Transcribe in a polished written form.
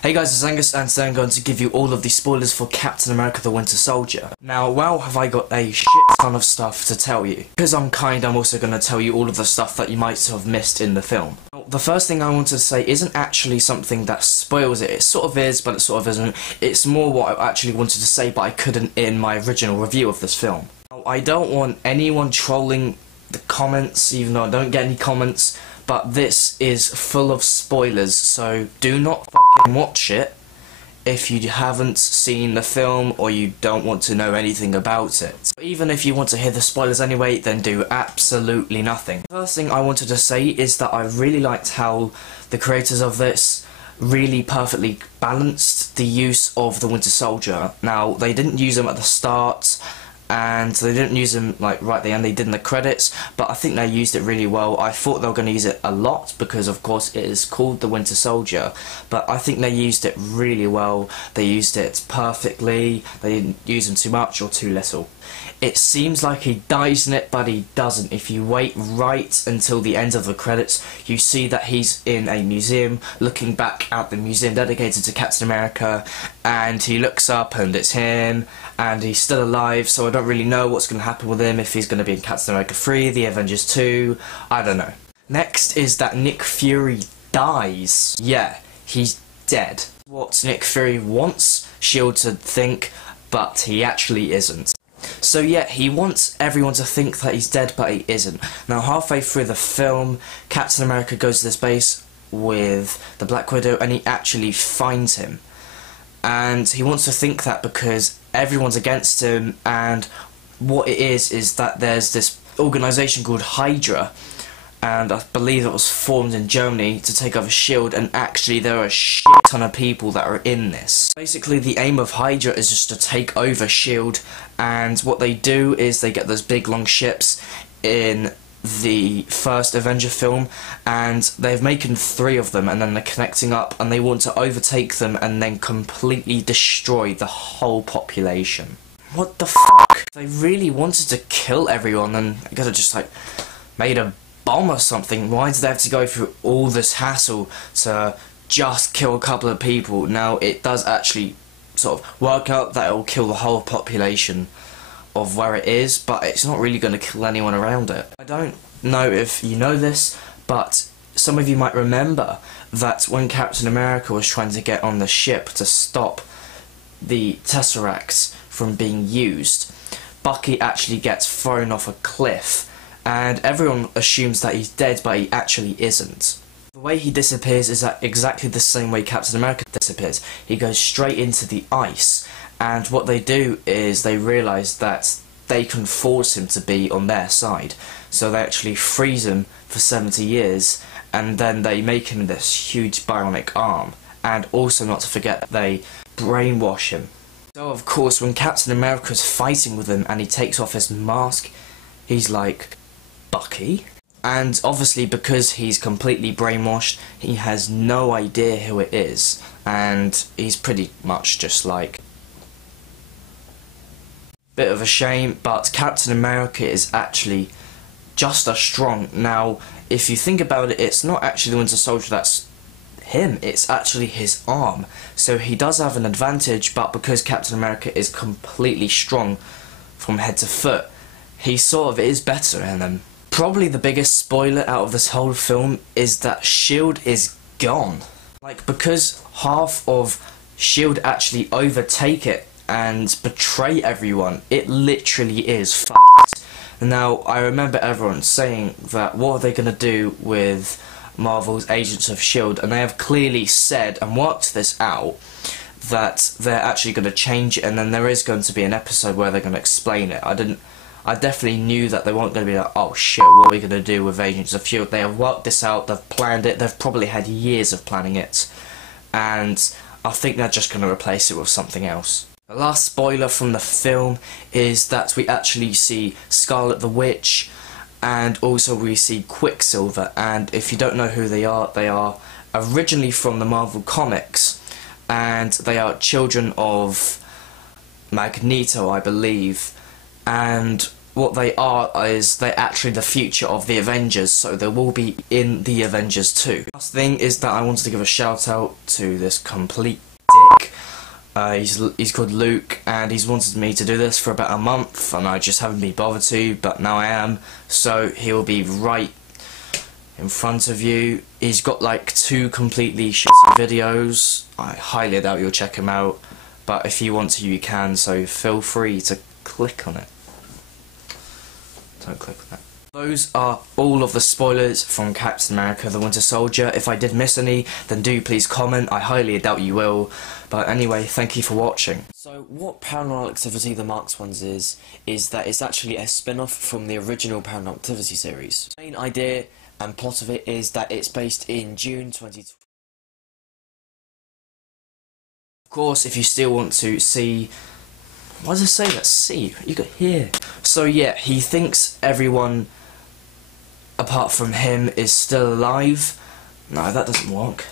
Hey guys, it's Angus and today I'm going to give you all of the spoilers for Captain America the Winter Soldier. Now, wow, have I got a shit ton of stuff to tell you. Because I'm also going to tell you all of the stuff that you might have missed in the film. Now, the first thing I wanted to say isn't actually something that spoils it. It sort of is, but it sort of isn't. It's more what I actually wanted to say, but I couldn't in my original review of this film. Now, I don't want anyone trolling the comments, even though I don't get any comments. But this is full of spoilers, so do not fucking watch it if you haven't seen the film or you don't want to know anything about it. Even if you want to hear the spoilers anyway, then do absolutely nothing. The first thing I wanted to say is that I really liked how the creators of this really perfectly balanced the use of the Winter Soldier. Now, they didn't use him at the start, and they didn't use them like right at the end, they did in the credits, but I think they used it really well. I thought they were going to use it a lot because of course it is called the Winter Soldier, but I think they used it really well. They used it perfectly, they didn't use him too much or too little. It seems like he dies in it, but he doesn't. If you wait right until the end of the credits, you see that he's in a museum looking back at the museum dedicated to Captain America, and he looks up and it's him, and he's still alive, so I don't really know what's going to happen with him, if he's going to be in Captain America 3, The Avengers 2, I don't know. Next is that Nick Fury dies. Yeah, he's dead. What Nick Fury wants S.H.I.E.L.D. to think, but he actually isn't. So yeah, he wants everyone to think that he's dead, but he isn't. Now, halfway through the film, Captain America goes to this base with the Black Widow, and he actually finds him. And he wants to think that because everyone's against him, and what it is that there's this organisation called Hydra, and I believe it was formed in Germany to take over S.H.I.E.L.D., and actually there are a shit ton of people that are in this. Basically, the aim of Hydra is just to take over S.H.I.E.L.D., and what they do is they get those big long ships in the first Avenger film, and they've making 3 of them, and then they're connecting up, and they want to overtake them and then completely destroy the whole population. What the fuck? They really wanted to kill everyone, and I guess it just like made a bomb or something. Why did they have to go through all this hassle to just kill a couple of people? Now, it does actually sort of work out that it will kill the whole population of where it is, but it's not really going to kill anyone around it. I don't know if you know this, but some of you might remember that when Captain America was trying to get on the ship to stop the Tesseract from being used, Bucky actually gets thrown off a cliff, and everyone assumes that he's dead, but he actually isn't. The way he disappears is exactly the same way Captain America disappears. He goes straight into the ice, and what they do is they realise that they can force him to be on their side. So they actually freeze him for 70 years, and then they make him this huge bionic arm. And also, not to forget, they brainwash him. So of course, when Captain America's fighting with him and he takes off his mask, he's like, Bucky? And obviously, because he's completely brainwashed, he has no idea who it is, and he's pretty much just like, bit of a shame, but Captain America is actually just as strong. Now, if you think about it, it's not actually the Winter Soldier that's him, it's actually his arm. So he does have an advantage, but because Captain America is completely strong from head to foot, he sort of is better than them. Probably the biggest spoiler out of this whole film is that S.H.I.E.L.D. is gone. Like, because half of S.H.I.E.L.D. actually overtake it and betray everyone, it literally is fucked. Now, I remember everyone saying that what are they going to do with Marvel's Agents of S.H.I.E.L.D., and they have clearly said and worked this out that they're actually going to change it, and then there is going to be an episode where they're going to explain it. I definitely knew that they weren't going to be like, oh shit, what are we going to do with Agents of S.H.I.E.L.D.? They have worked this out, they've planned it, they've probably had years of planning it, and I think they're just going to replace it with something else. The last spoiler from the film is that we actually see Scarlet the Witch, and also we see Quicksilver, and if you don't know who they are originally from the Marvel Comics, and they are children of Magneto, I believe, and what they are is they're actually the future of the Avengers, so they will be in the Avengers too. Last thing is that I wanted to give a shout out to this complete dick. He's called Luke, and he's wanted me to do this for about a month, and I just haven't been bothered to, but now I am, so he will be right in front of you. He's got like 2 completely shitty videos. I highly doubt you'll check him out, but if you want to, you can, so feel free to click on it. Don't click on that. Those are all of the spoilers from Captain America the Winter Soldier. If I did miss any, then do please comment. I highly doubt you will. But anyway, thank you for watching. So what Paranormal Activity The Marks Ones is that it's actually a spin-off from the original Paranormal Activity series. The main idea and plot of it is that it's based in June 2020. Of course, if you still want to see... Why does it say that? See? You got here. So yeah, he thinks everyone apart from him is still alive. No, that doesn't work.